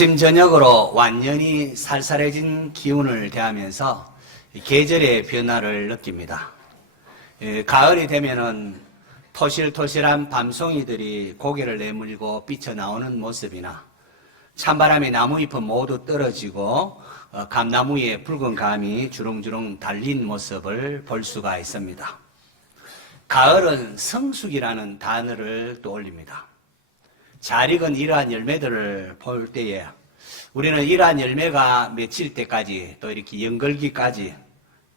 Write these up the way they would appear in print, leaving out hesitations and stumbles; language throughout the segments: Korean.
아침 저녁으로 완전히 살살해진 기운을 대하면서 계절의 변화를 느낍니다. 가을이 되면은 토실토실한 밤송이들이 고개를 내밀고 삐쳐나오는 모습이나 찬바람에 나무잎은 모두 떨어지고 감나무 위에 붉은 감이 주렁주렁 달린 모습을 볼 수가 있습니다. 가을은 성숙이라는 단어를 떠올립니다. 잘 익은 이러한 열매들을 볼 때에 우리는 이러한 열매가 맺힐 때까지 또 이렇게 연걸기까지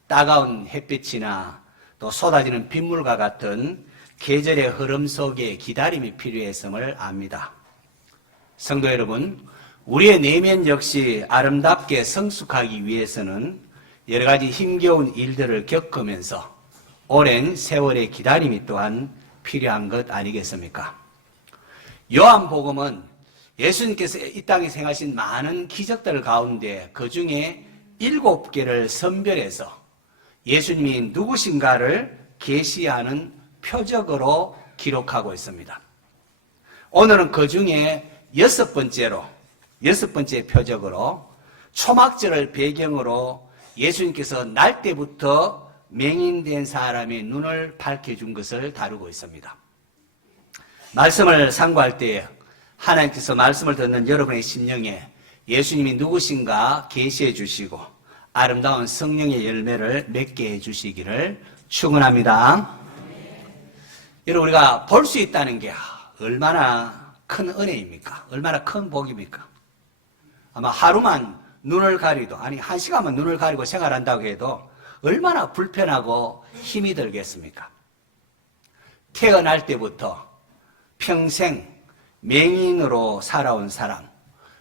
따가운 햇빛이나 또 쏟아지는 빗물과 같은 계절의 흐름 속에 기다림이 필요했음을 압니다. 성도 여러분, 우리의 내면 역시 아름답게 성숙하기 위해서는 여러 가지 힘겨운 일들을 겪으면서 오랜 세월의 기다림이 또한 필요한 것 아니겠습니까? 요한복음은 예수님께서 이 땅에 행하신 많은 기적들 가운데 그 중에 7개를 선별해서 예수님이 누구신가를 계시하는 표적으로 기록하고 있습니다. 오늘은 그 중에 6번째 표적으로 초막절을 배경으로 예수님께서 날 때부터 맹인된 사람의 눈을 밝혀준 것을 다루고 있습니다. 말씀을 상고할 때 하나님께서 말씀을 듣는 여러분의 심령에 예수님이 누구신가 계시해 주시고 아름다운 성령의 열매를 맺게 해 주시기를 축원합니다. 여러분, 우리가 볼 수 있다는 게 얼마나 큰 은혜입니까? 얼마나 큰 복입니까? 아마 하루만 눈을 가리도, 아니 1시간만 눈을 가리고 생활한다고 해도 얼마나 불편하고 힘이 들겠습니까? 태어날 때부터 평생 맹인으로 살아온 사람,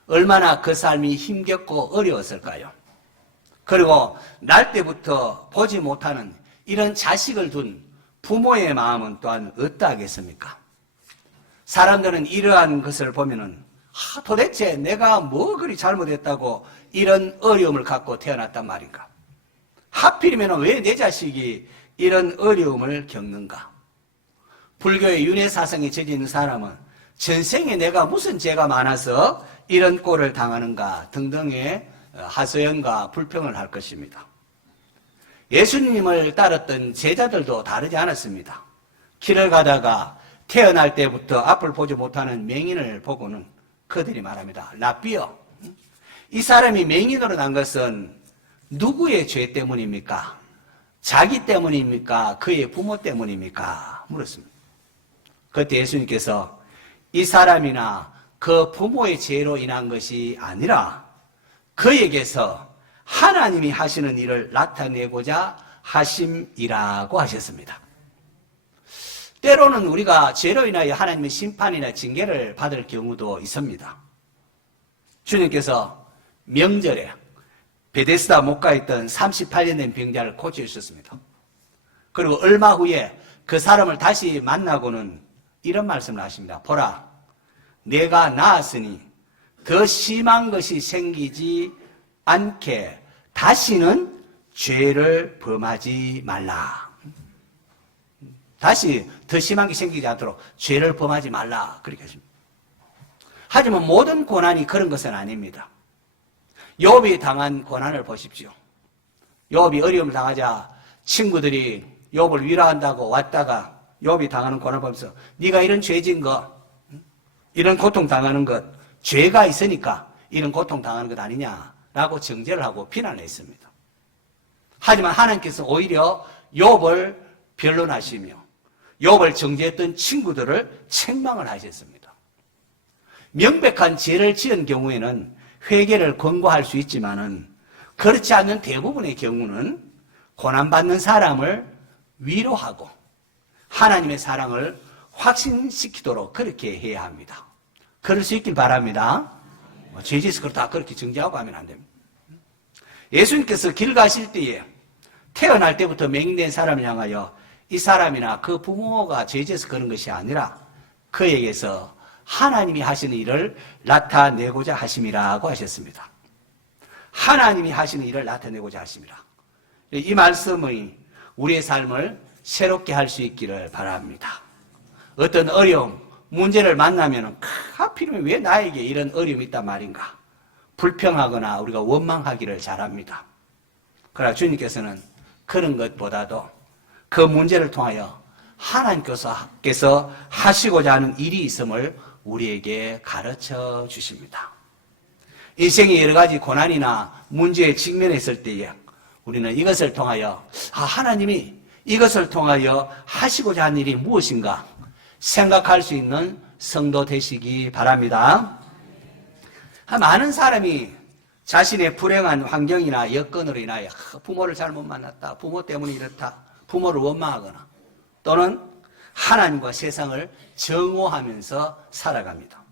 얼마나 그 삶이 힘겹고 어려웠을까요? 그리고 날 때부터 보지 못하는 이런 자식을 둔 부모의 마음은 또한 어떠하겠습니까? 사람들은 이러한 것을 보면은 도대체 내가 뭐 그리 잘못했다고 이런 어려움을 갖고 태어났단 말인가? 하필이면 왜 내 자식이 이런 어려움을 겪는가? 불교의 윤회사상에 젖은 사람은 전생에 내가 무슨 죄가 많아서 이런 꼴을 당하는가 등등의 하소연과 불평을 할 것입니다. 예수님을 따랐던 제자들도 다르지 않았습니다. 길을 가다가 태어날 때부터 앞을 보지 못하는 맹인을 보고는 그들이 말합니다. 라삐어, 이 사람이 맹인으로 난 것은 누구의 죄 때문입니까? 자기 때문입니까? 그의 부모 때문입니까? 물었습니다. 그때 예수님께서 이 사람이나 그 부모의 죄로 인한 것이 아니라 그에게서 하나님이 하시는 일을 나타내고자 하심이라고 하셨습니다. 때로는 우리가 죄로 인하여 하나님의 심판이나 징계를 받을 경우도 있습니다. 주님께서 명절에 베데스다 못가 있던 38년 된 병자를 고쳐주셨습니다. 그리고 얼마 후에 그 사람을 다시 만나고는 이런 말씀을 하십니다. 보라, 내가 나았으니 더 심한 것이 생기지 않게 다시는 죄를 범하지 말라. 다시 더 심한 게 생기지 않도록 죄를 범하지 말라. 그렇게 하십니다. 하지만 모든 고난이 그런 것은 아닙니다. 욥이 당한 고난을 보십시오. 욥이 어려움을 당하자 친구들이 욥을 위로한다고 왔다가 욥이 당하는 고난을 보면서 네가 이런 죄진 거, 이런 고통 당하는 것, 죄가 있으니까 이런 고통 당하는 것 아니냐라고 정죄를 하고 비난을 했습니다. 하지만 하나님께서 오히려 욥을 변론하시며 욥을 정죄했던 친구들을 책망을 하셨습니다. 명백한 죄를 지은 경우에는 회개를 권고할 수 있지만은 그렇지 않는 대부분의 경우는 고난받는 사람을 위로하고 하나님의 사랑을 확신시키도록 그렇게 해야 합니다. 그럴 수 있길 바랍니다. 죄짓어서 그렇다 그렇게 정죄하고 하면 안 됩니다. 예수님께서 길 가실 때에 태어날 때부터 맹인된 사람을 향하여 이 사람이나 그 부모가 죄짓어서 그런 것이 아니라 그에게서 하나님이 하시는 일을 나타내고자 하심이라고 하셨습니다. 하나님이 하시는 일을 나타내고자 하심이라. 이 말씀이 우리의 삶을 새롭게 할 수 있기를 바랍니다. 어떤 어려움, 문제를 만나면 하필이면 왜 나에게 이런 어려움이 있단 말인가? 불평하거나 우리가 원망하기를 잘합니다. 그러나 주님께서는 그런 것보다도 그 문제를 통하여 하나님께서 하시고자 하는 일이 있음을 우리에게 가르쳐 주십니다. 인생의 여러 가지 고난이나 문제에 직면했을 때에 우리는 이것을 통하여 하나님이 이것을 통하여 하시고자 하는 일이 무엇인가 생각할 수 있는 성도 되시기 바랍니다. 많은 사람이 자신의 불행한 환경이나 여건으로 인하여 부모를 잘못 만났다, 부모 때문에 이렇다, 부모를 원망하거나 또는 하나님과 세상을 정오하면서 살아갑니다.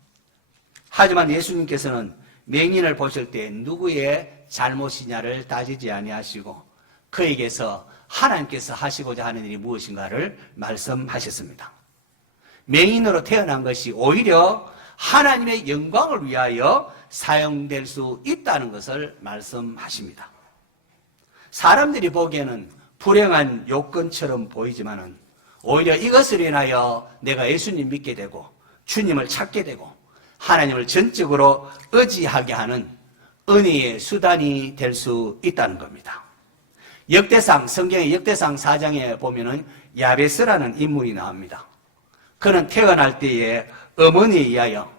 하지만 예수님께서는 맹인을 보실 때 누구의 잘못이냐를 따지지 아니하시고 그에게서 하나님께서 하시고자 하는 일이 무엇인가를 말씀하셨습니다. 맹인으로 태어난 것이 오히려 하나님의 영광을 위하여 사용될 수 있다는 것을 말씀하십니다. 사람들이 보기에는 불행한 요건처럼 보이지만은 오히려 이것을 인하여 내가 예수님 믿게 되고 주님을 찾게 되고 하나님을 전적으로 의지하게 하는 은혜의 수단이 될 수 있다는 겁니다. 역대상, 성경의 역대상 4장에 보면은 야베스라는 인물이 나옵니다. 그는 태어날 때에 어머니에 의하여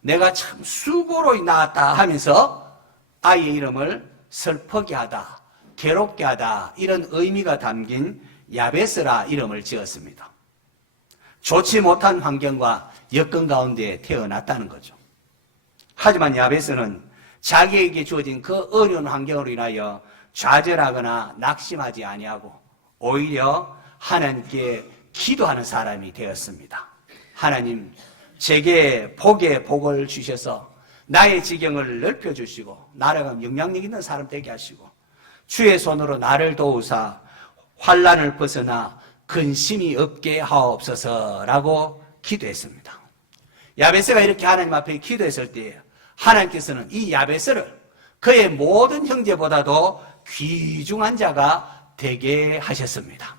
내가 참 수고로 낳았다 하면서 아이의 이름을 슬프게 하다, 괴롭게 하다 이런 의미가 담긴 야베스라 이름을 지었습니다. 좋지 못한 환경과 여건 가운데 태어났다는 거죠. 하지만 야베스는 자기에게 주어진 그 어려운 환경으로 인하여 좌절하거나 낙심하지 아니하고 오히려 하나님께 기도하는 사람이 되었습니다. 하나님, 제게 복의 복을 주셔서 나의 지경을 넓혀주시고 나라가 영향력 있는 사람 되게 하시고 주의 손으로 나를 도우사 환난을 벗어나 근심이 없게 하옵소서라고 기도했습니다. 야베스가 이렇게 하나님 앞에 기도했을 때 하나님께서는 이 야베스를 그의 모든 형제보다도 귀중한 자가 되게 하셨습니다.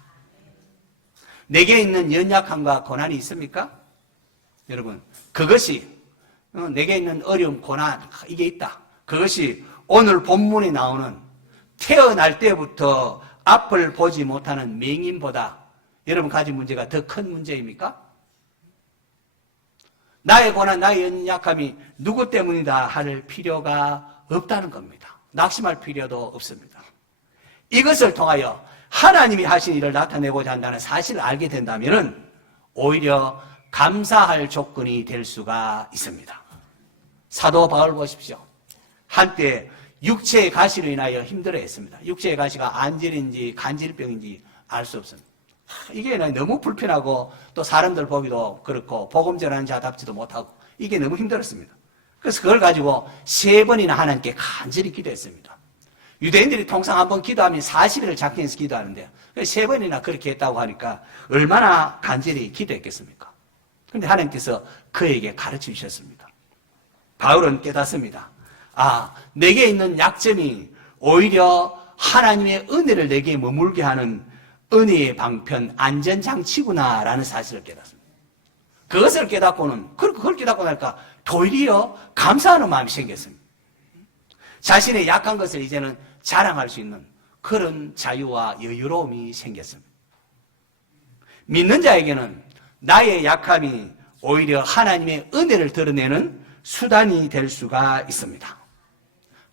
내게 있는 연약함과 고난이 있습니까? 여러분, 그것이 내게 있는 어려움, 고난 이게 있다. 그것이 오늘 본문에 나오는 태어날 때부터 앞을 보지 못하는 맹인보다 여러분 가진 문제가 더 큰 문제입니까? 나의 고난, 나의 연약함이 누구 때문이다 할 필요가 없다는 겁니다. 낙심할 필요도 없습니다. 이것을 통하여 하나님이 하신 일을 나타내고자 한다는 사실을 알게 된다면 오히려 감사할 조건이 될 수가 있습니다. 사도 바울 보십시오. 한때 육체의 가시로 인하여 힘들어했습니다. 육체의 가시가 안질인지 간질병인지 알 수 없습니다. 이게 너무 불편하고 또 사람들 보기도 그렇고 복음 전하는 자답지도 못하고 이게 너무 힘들었습니다. 그래서 그걸 가지고 3번이나 하나님께 간절히 기도했습니다. 유대인들이 통상 한번 기도하면 40일을 작정해서 기도하는데 3번이나 그렇게 했다고 하니까 얼마나 간절히 기도했겠습니까? 그런데 하나님께서 그에게 가르쳐 주셨습니다. 바울은 깨닫습니다. 내게 있는 약점이 오히려 하나님의 은혜를 내게 머물게 하는 은혜의 방편, 안전장치구나라는 사실을 깨닫습니다. 그것을 깨닫고는, 그걸 깨닫고 나니까 도리어 감사하는 마음이 생겼습니다. 자신의 약한 것을 이제는 자랑할 수 있는 그런 자유와 여유로움이 생겼습니다. 믿는 자에게는 나의 약함이 오히려 하나님의 은혜를 드러내는 수단이 될 수가 있습니다.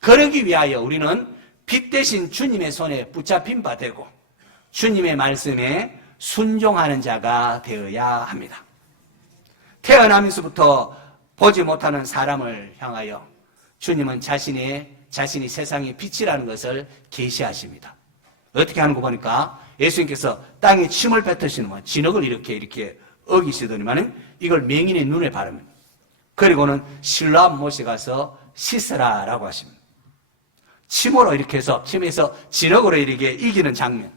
그러기 위하여 우리는 빛 대신 주님의 손에 붙잡힌 바 되고 주님의 말씀에 순종하는 자가 되어야 합니다. 태어나면서부터 보지 못하는 사람을 향하여 주님은 자신이 세상의 빛이라는 것을 계시하십니다. 어떻게 하는 거 보니까 예수님께서 땅에 침을 뱉으시는 진흙을 이렇게 어기시더니만은 이걸 맹인의 눈에 바릅니다. 그리고는 실로암 못에 가서 씻으라라고 하십니다. 침으로 이렇게 해서 침에서 진흙으로 이렇게 이기는 장면.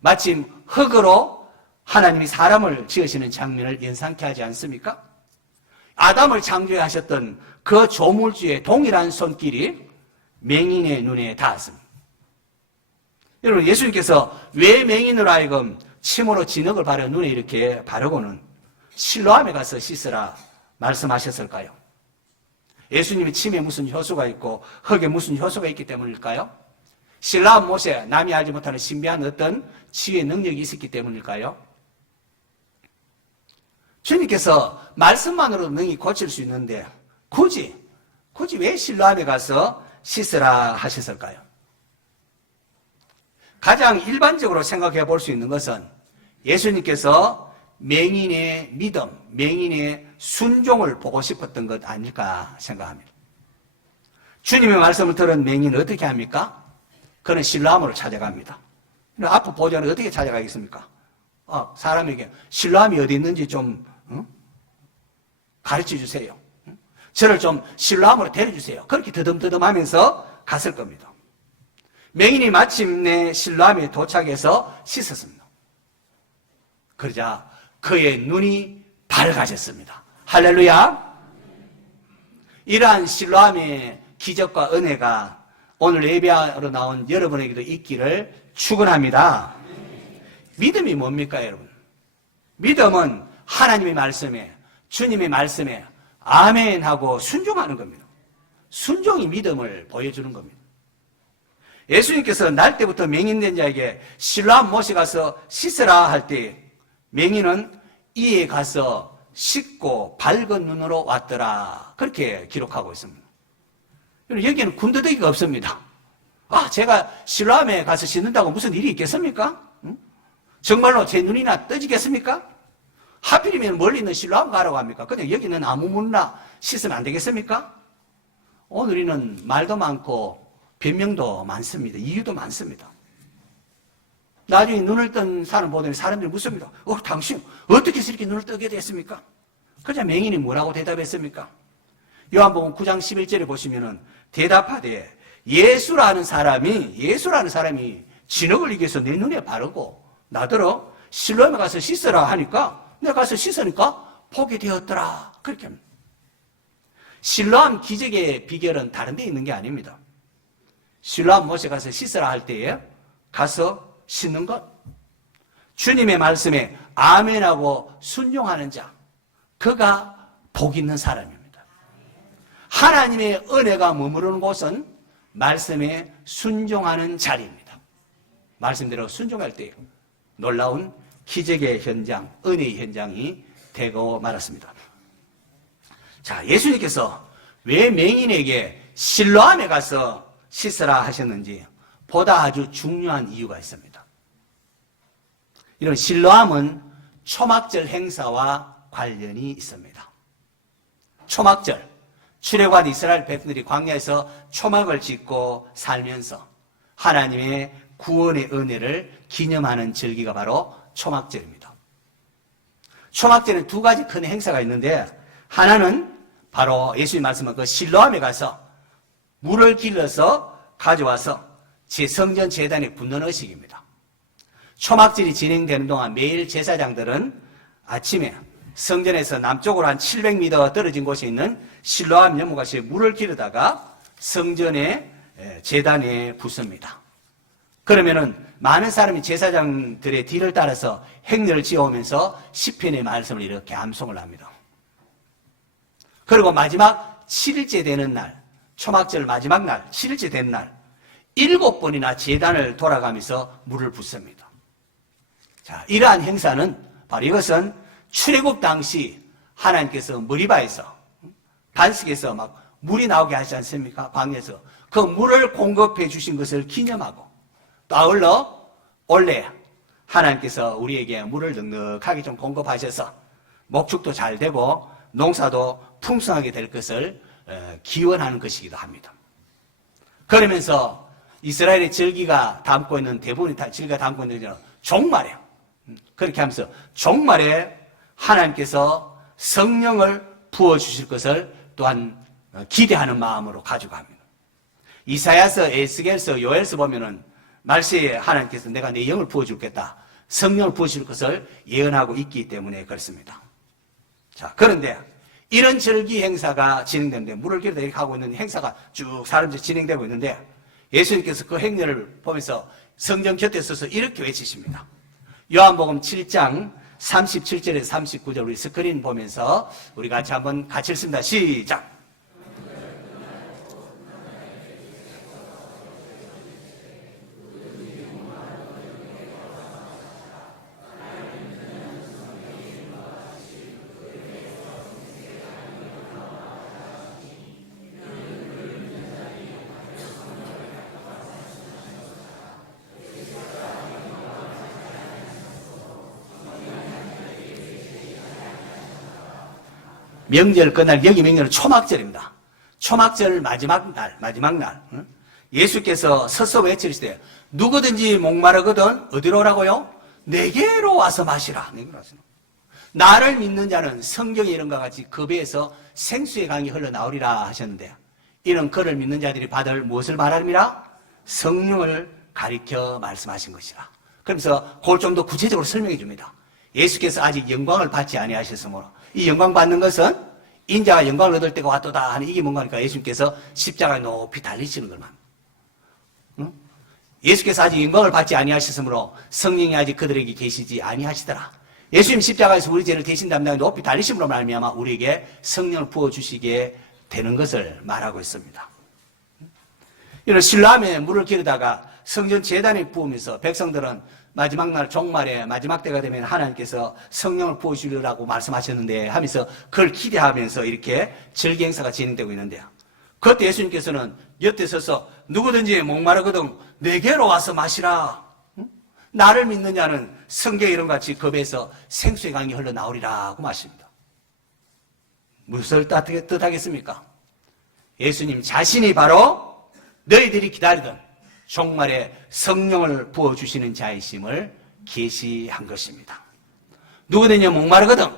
마침 흙으로 하나님이 사람을 지으시는 장면을 연상케 하지 않습니까? 아담을 창조하셨던 그 조물주의 동일한 손길이 맹인의 눈에 닿았습니다. 여러분, 예수님께서 왜 맹인으로 하여금 침으로 진흙을 바르고 눈에 이렇게 바르고는 실로암에 가서 씻으라 말씀하셨을까요? 예수님의 침에 무슨 효소가 있고 흙에 무슨 효소가 있기 때문일까요? 실라암 못에 남이 알지 못하는 신비한 어떤 치유의 능력이 있었기 때문일까요? 주님께서 말씀만으로도 능히 고칠 수 있는데 굳이 왜 실로암에 가서 씻으라 하셨을까요? 가장 일반적으로 생각해 볼 수 있는 것은 예수님께서 맹인의 믿음, 맹인의 순종을 보고 싶었던 것 아닐까 생각합니다. 주님의 말씀을 들은 맹인은 어떻게 합니까? 그는 실로암으로 찾아갑니다. 앞으로 보좌는 어떻게 찾아가겠습니까? 사람에게 실로암이 어디 있는지 좀 가르쳐 주세요. 저를 좀 실로암으로 데려주세요. 그렇게 더듬더듬하면서 갔을 겁니다. 맹인이 마침내 실로암에 도착해서 씻었습니다. 그러자 그의 눈이 밝아졌습니다. 할렐루야! 이러한 실로암의 기적과 은혜가 오늘 예배하러 나온 여러분에게도 있기를 축원합니다. 믿음이 뭡니까, 여러분? 믿음은 하나님의 말씀에, 주님의 말씀에 아멘 하고 순종하는 겁니다. 순종이 믿음을 보여주는 겁니다. 예수님께서 날 때부터 맹인된 자에게 실로암 못에 가서 씻으라 할 때 맹인은 이에 가서 씻고 밝은 눈으로 왔더라. 그렇게 기록하고 있습니다. 여기에는 군더더기가 없습니다. 제가 실로암에 가서 씻는다고 무슨 일이 있겠습니까? 정말로 제 눈이나 떠지겠습니까? 하필이면 멀리 있는 실로암 가라고 합니까? 그냥 여기는 아무 문나 씻으면 안 되겠습니까? 오늘은 말도 많고 변명도 많습니다. 이유도 많습니다. 나중에 눈을 뜬 사람 보더니 사람들이 묻습니다. 당신 어떻게 해서 이렇게 눈을 뜨게 됐습니까? 그러자 맹인이 뭐라고 대답했습니까? 요한복음 9장 11절에 보시면은 대답하되 예수라는 사람이 진흙을 이겨서 내 눈에 바르고 나더러 실로암에 가서 씻으라 하니까 내가 가서 씻으니까 보게 되었더라. 그렇게 합니다. 실로암 기적의 비결은 다른 데 있는 게 아닙니다. 실로암 못에 가서 씻으라 할 때에 가서 씻는 것, 주님의 말씀에 아멘하고 순종하는 자, 그가 복 있는 사람입니다. 하나님의 은혜가 머무르는 곳은 말씀에 순종하는 자리입니다. 말씀대로 순종할 때 놀라운 기적의 현장, 은혜의 현장이 되고 말았습니다. 자, 예수님께서 왜 맹인에게 실로암에 가서 씻으라 하셨는지 보다 아주 중요한 이유가 있습니다. 이런 실로암은 초막절 행사와 관련이 있습니다. 초막절, 출애굽한 이스라엘 백성들이 광야에서 초막을 짓고 살면서 하나님의 구원의 은혜를 기념하는 절기가 바로 초막절입니다. 초막절에는 두 가지 큰 행사가 있는데 하나는 바로 예수님 말씀한 그 실로암에 가서 물을 길러서 가져와서 제성전 제단에 붓는 의식입니다. 초막절이 진행되는 동안 매일 제사장들은 아침에 성전에서 남쪽으로 한 700m 떨어진 곳에 있는 실로암 연못가시에 물을 기르다가 성전의 제단에 붓습니다. 그러면은 많은 사람이 제사장들의 뒤를 따라서 행렬을 지어오면서 시편의 말씀을 이렇게 암송을 합니다. 그리고 마지막 7일째 되는 날, 초막절 마지막 날, 7일째 된 날 7번이나 제단을 돌아가면서 물을 붓습니다. 자, 이러한 행사는 바로 이것은 출애굽 당시 하나님께서 머리바에서 반석에서 막 물이 나오게 하지 않습니까? 광야에서 그 물을 공급해 주신 것을 기념하고 또 아울러 원래 하나님께서 우리에게 물을 넉넉하게 좀 공급하셔서 목축도 잘 되고 농사도 풍성하게 될 것을 기원하는 것이기도 합니다. 그러면서 이스라엘의 절기가 담고 있는 대부분의 절기가 담고 있는 종말에 그렇게 하면서 종말에 하나님께서 성령을 부어주실 것을 또한 기대하는 마음으로 가지고 합니다. 이사야서, 에스겔서, 요엘서 보면은 말세에 하나님께서 내가 내 영을 부어주겠다, 성령을 부어줄 것을 예언하고 있기 때문에 그렇습니다. 자, 그런데 이런 절기 행사가 진행되는데 물을 기르다 이렇게 하고 있는 행사가 쭉 사람들이 진행되고 있는데 예수님께서 그 행렬을 보면서 성전 곁에 서서 이렇게 외치십니다. 요한복음 7장 37절에서 39절 우리 스크린 보면서 우리 같이 한번 같이 읽습니다. 시작. 명절 끝날, 여기 명절은 초막절입니다. 초막절 마지막 날. 예수께서 서서 외치시되 누구든지 목마르거든 어디로 오라고요? 내게로 와서 마시라. 나를 믿는 자는 성경에 이런 것과 같이 그 배에서 생수의 강이 흘러나오리라 하셨는데, 이는 그를 믿는 자들이 받을 무엇을 말합니다? 성령을 가리켜 말씀하신 것이라. 그러면서 그걸 좀 더 구체적으로 설명해 줍니다. 예수께서 아직 영광을 받지 아니하셨으므로 이 영광 받는 것은 인자가 영광을 얻을 때가 왔도다 하는 이게 뭔가니까 예수님께서 십자가에 높이 달리시는 것만. 예수께서 아직 영광을 받지 아니하셨으므로 성령이 아직 그들에게 계시지 아니하시더라. 예수님 십자가에서 우리 죄를 대신 담당해 높이 달리심으로 말미암아 우리에게 성령을 부어주시게 되는 것을 말하고 있습니다. 이런 실로암에 물을 기르다가 성전 제단에 부으면서 백성들은 마지막 날 종말에 마지막 때가 되면 하나님께서 성령을 부어주시라고 말씀하셨는데 하면서 그걸 기대하면서 이렇게 절기 행사가 진행되고 있는데요. 그때 예수님께서는 옆에 서서 누구든지 목마르거든 내게로 와서 마시라. 나를 믿는 자는 성경에 이런 같이 겁에서 생수의 강이 흘러나오리라고 말씀합니다. 무엇을 뜻하겠습니까? 예수님 자신이 바로 너희들이 기다리던 종말에 성령을 부어주시는 자이심을 계시한 것입니다. 누구든지 목마르거든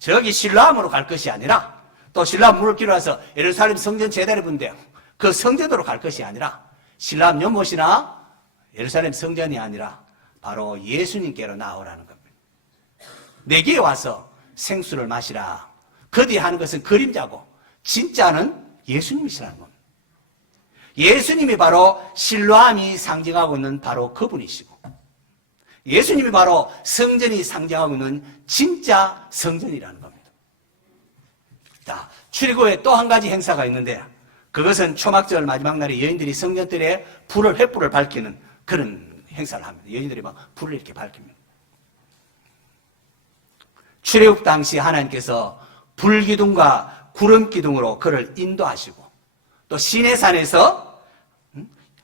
저기 실로암으로 갈 것이 아니라, 또 실로암 물을 끼러와서 예루살렘 성전 제단에 분대 그 성전으로 갈 것이 아니라, 실로암 연못이나 예루살렘 성전이 아니라 바로 예수님께로 나오라는 겁니다. 내게 와서 생수를 마시라. 그 뒤에 하는 것은 그림자고 진짜는 예수님이시라는 겁니다. 예수님이 바로 실로암이 상징하고 있는 바로 그분이시고, 예수님이 바로 성전이 상징하고 있는 진짜 성전이라는 겁니다. 자, 출애굽에 또 한 가지 행사가 있는데, 그것은 초막절 마지막 날에 여인들이 성전들에 횃불을 밝히는 그런 행사를 합니다. 여인들이 막 불을 이렇게 밝힙니다. 출애굽 당시 하나님께서 불기둥과 구름기둥으로 그를 인도하시고, 또 시내산에서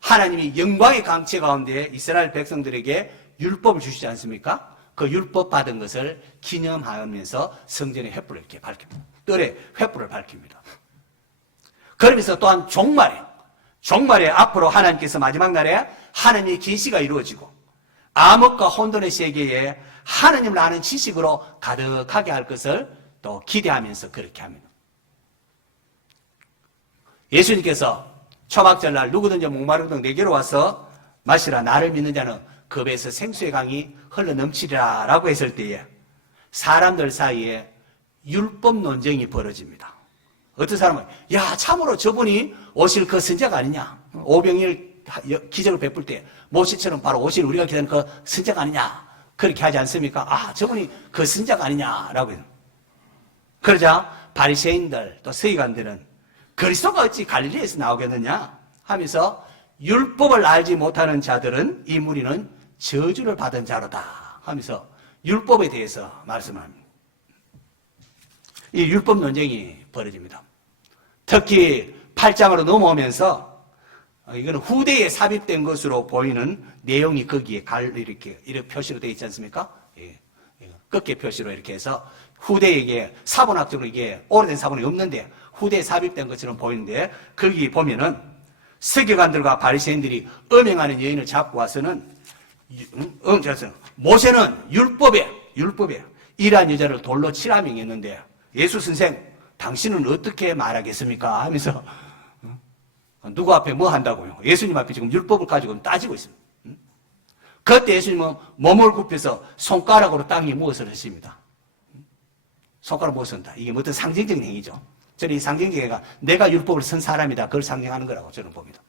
하나님이 영광의 강체 가운데 이스라엘 백성들에게 율법을 주시지 않습니까? 그 율법 받은 것을 기념하면서 성전의 횃불을 이렇게 밝힙니다. 뜰에 횃불을 밝힙니다. 그러면서 또한 종말에 앞으로 하나님께서 마지막 날에 하나님의 계시가 이루어지고 암흑과 혼돈의 세계에 하나님을 아는 지식으로 가득하게 할 것을 또 기대하면서 그렇게 합니다. 예수님께서 초막절날 누구든지 목마르거든 내게로 와서 마시라. 나를 믿는 자는 그 배에서 생수의 강이 흘러넘치리라 라고 했을 때에 사람들 사이에 율법 논쟁이 벌어집니다. 어떤 사람은 야 참으로 저분이 오실 그 선자가 아니냐, 오병이을 기적을 베풀 때 모세처럼 바로 오실 우리가 기다리는 그 선자가 아니냐, 그렇게 하지 않습니까? 아 저분이 그 선자가 아니냐라고 해요. 그러자 바리새인들 또 서기관들은 그리스도가 어찌 갈릴리에서 나오겠느냐 하면서 율법을 알지 못하는 자들은 이 무리는 저주를 받은 자로다 하면서 율법에 대해서 말씀합니다. 이 율법 논쟁이 벌어집니다. 특히 8장으로 넘어오면서 이거는 후대에 삽입된 것으로 보이는 내용이 거기에 이렇게 표시로 되어 있지 않습니까? 예, 끝에 표시로 이렇게 해서 후대에게 사본학적으로 이게 오래된 사본이 없는데 후대에 삽입된 것처럼 보이는데, 거기 보면은 서기관들과 바리새인들이 음행하는 여인을 잡고 와서는 모세는 율법에 이러한 여자를 돌로 치라 명했는데 예수 선생 당신은 어떻게 말하겠습니까? 하면서 누구 앞에 뭐 한다고요? 예수님 앞에 지금 율법을 가지고 따지고 있습니다. 그때 예수님은 몸을 굽혀서 손가락으로 땅에 무엇을 하십니다. 손가락 못 쓴다. 이게 어떤 상징적인 행위죠. 저는 이 상징적인 행위가 내가 율법을 쓴 사람이다. 그걸 상징하는 거라고 저는 봅니다.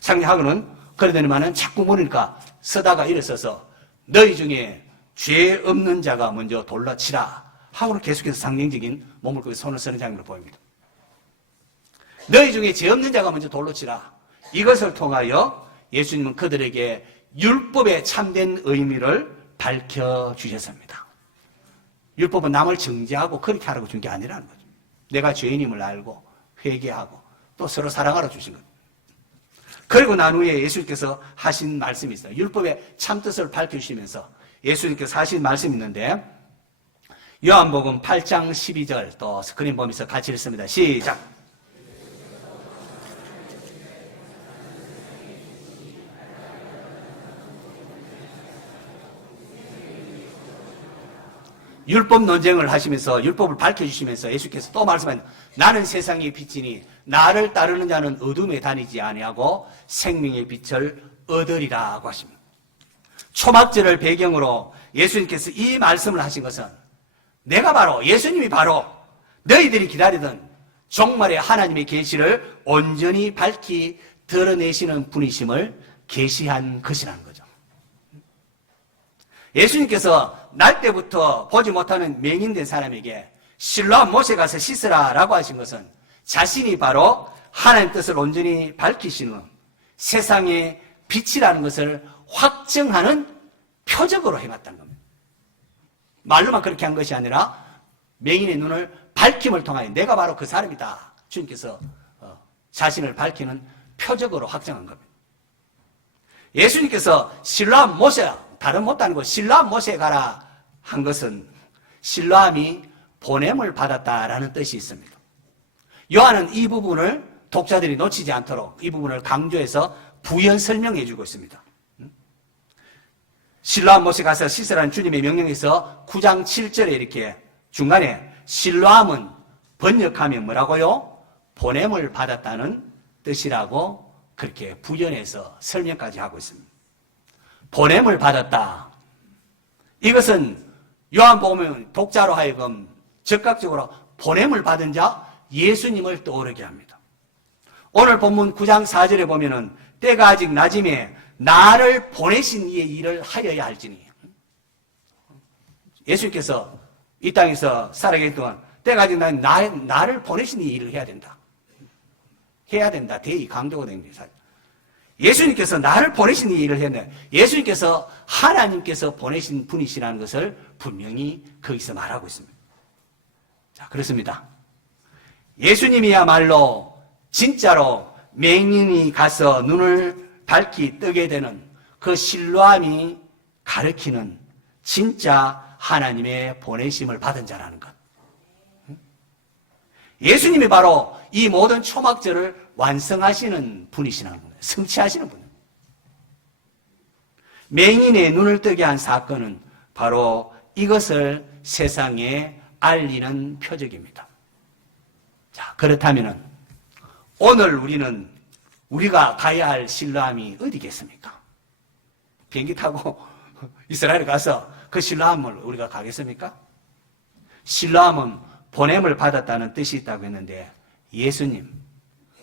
상징하고는 그러더니만은 자꾸 모르니까 서다가 일어서서 너희 중에 죄 없는 자가 먼저 돌로 치라 하고는 계속해서 상징적인 몸을 굽혀 손을 쓰는 장면을 보입니다. 너희 중에 죄 없는 자가 먼저 돌로 치라. 이것을 통하여 예수님은 그들에게 율법의 참된 의미를 밝혀주셨습니다. 율법은 남을 정죄하고 그렇게 하라고 준 게 아니라는 거죠. 내가 죄인임을 알고 회개하고 또 서로 사랑하러 주신 것. 그리고 난 후에 예수님께서 하신 말씀이 있어요. 율법의 참뜻을 밝혀주시면서 예수님께서 하신 말씀이 있는데 요한복음 8장 12절 또 스크린 보면서 같이 읽습니다. 시작. 율법 논쟁을 하시면서 율법을 밝혀주시면서 예수께서 또 말씀하셨습니다. 나는 세상의 빛이니 나를 따르는 자는 어둠에 다니지 아니하고 생명의 빛을 얻으리라고 하십니다. 초막절을 배경으로 예수님께서 이 말씀을 하신 것은 내가 바로 예수님이 바로 너희들이 기다리던 종말의 하나님의 계시를 온전히 밝히 드러내시는 분이심을 계시한 것이라는 거죠. 예수님께서 날 때부터 보지 못하는 맹인된 사람에게 실로암 못에 가서 씻으라 라고 하신 것은 자신이 바로 하나님 뜻을 온전히 밝히시는 세상의 빛이라는 것을 확증하는 표적으로 행했다는 겁니다. 말로만 그렇게 한 것이 아니라 맹인의 눈을 밝힘을 통하여 내가 바로 그 사람이다. 주님께서 자신을 밝히는 표적으로 확정한 겁니다. 예수님께서 실로암 못에, 다른 못도 아니고 실로암 못에 가라 한 것은 실로암이 보냄을 받았다라는 뜻이 있습니다. 요한은 이 부분을 독자들이 놓치지 않도록 이 부분을 강조해서 부연 설명해 주고 있습니다. 실로암 못에 가서 씻으라는 주님의 명령에서 9장 7절에 이렇게 중간에 실로암은 번역하면 뭐라고요? 보냄을 받았다는 뜻이라고 그렇게 부연해서 설명까지 하고 있습니다. 보냄을 받았다. 이것은 요한복음 독자로 하여금 즉각적으로 보냄을 받은 자 예수님을 떠오르게 합니다. 오늘 본문 9장 4절에 보면은 때가 아직 낮음에 나를 보내신 이의 일을 하여야 할지니. 예수님께서 이 땅에서 살아계신 동안 때가 아직 나를 보내신 이의 일을 해야 된다. 해야 된다. 대의 강조가 됩니다. 예수님께서 나를 보내신 이 일을 했네. 예수님께서 하나님께서 보내신 분이시라는 것을 분명히 거기서 말하고 있습니다. 자, 그렇습니다. 예수님이야말로 진짜로 맹인이 가서 눈을 밝히 뜨게 되는 그 실로암이 가르치는 진짜 하나님의 보내심을 받은 자라는 것. 예수님이 바로 이 모든 초막절을 완성하시는 분이시라는 겁니다. 성취하시는 분. 맹인의 눈을 뜨게 한 사건은 바로 이것을 세상에 알리는 표적입니다. 자, 그렇다면 오늘 우리가 가야 할 실로암이 어디겠습니까? 비행기 타고 이스라엘에 가서 그 실로암을 우리가 가겠습니까? 실로암은 보냄을 받았다는 뜻이 있다고 했는데 예수님,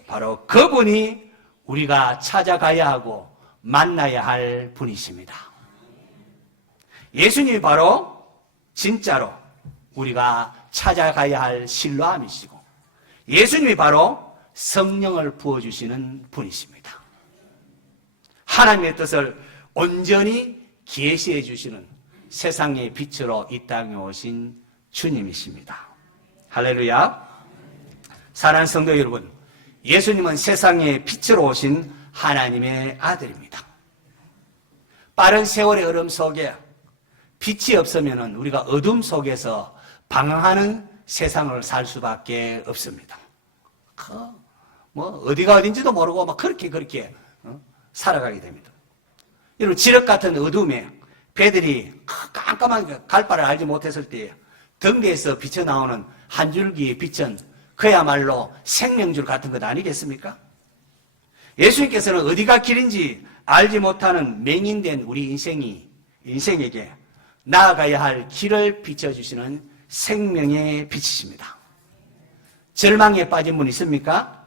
바로 그분이 우리가 찾아가야 하고 만나야 할 분이십니다. 예수님이 바로 진짜로 우리가 찾아가야 할 실로암이시고 예수님이 바로 성령을 부어주시는 분이십니다. 하나님의 뜻을 온전히 계시해 주시는 세상의 빛으로 이 땅에 오신 주님이십니다. 할렐루야. 사랑하는 성도 여러분, 예수님은 세상의 빛으로 오신 하나님의 아들입니다. 빠른 세월의 흐름 속에 빛이 없으면 우리가 어둠 속에서 방황하는 세상을 살 수밖에 없습니다. 어디가 어딘지도 모르고 그렇게 살아가게 됩니다. 여러분, 지륵 같은 어둠에 배들이 깜깜한 갈바를 알지 못했을 때 등대에서 비쳐나오는 한 줄기의 빛은 그야말로 생명줄 같은 것 아니겠습니까? 예수님께서는 어디가 길인지 알지 못하는 맹인된 우리 인생에게 나아가야 할 길을 비춰주시는 생명의 빛이십니다. 절망에 빠진 분 있습니까?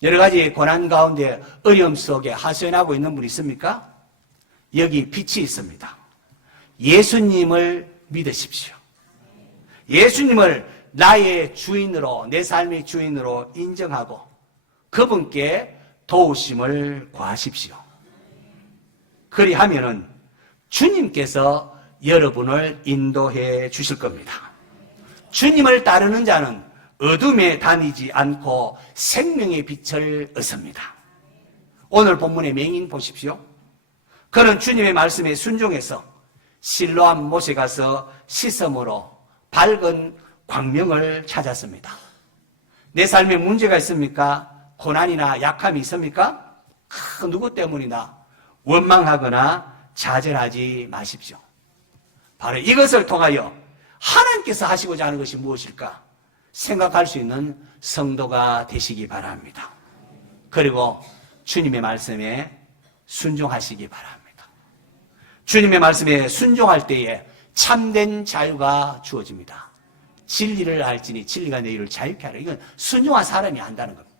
여러 가지 고난 가운데 어려움 속에 하소연하고 있는 분 있습니까? 여기 빛이 있습니다. 예수님을 믿으십시오. 예수님을 나의 주인으로, 내 삶의 주인으로 인정하고 그분께 도우심을 구하십시오. 그리하면은 주님께서 여러분을 인도해 주실 겁니다. 주님을 따르는 자는 어둠에 다니지 않고 생명의 빛을 얻습니다. 오늘 본문의 맹인 보십시오. 그는 주님의 말씀에 순종해서 실로암 못에 가서 씻음으로 밝은 광명을 찾았습니다. 내 삶에 문제가 있습니까? 고난이나 약함이 있습니까? 누구 때문이나 원망하거나 좌절하지 마십시오. 바로 이것을 통하여 하나님께서 하시고자 하는 것이 무엇일까 생각할 수 있는 성도가 되시기 바랍니다. 그리고 주님의 말씀에 순종하시기 바랍니다. 주님의 말씀에 순종할 때에 참된 자유가 주어집니다. 진리를 알지니 진리가 너희를 자유케 하라. 이건 순종한 사람이 안다는 겁니다.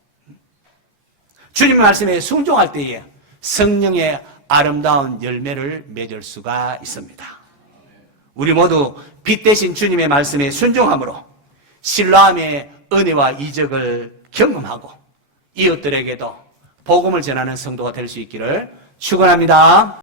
주님의 말씀에 순종할 때에 성령의 아름다운 열매를 맺을 수가 있습니다. 우리 모두 빛 대신 주님의 말씀에 순종함으로 실로암의 은혜와 이적을 경험하고 이웃들에게도 복음을 전하는 성도가 될 수 있기를 축원합니다.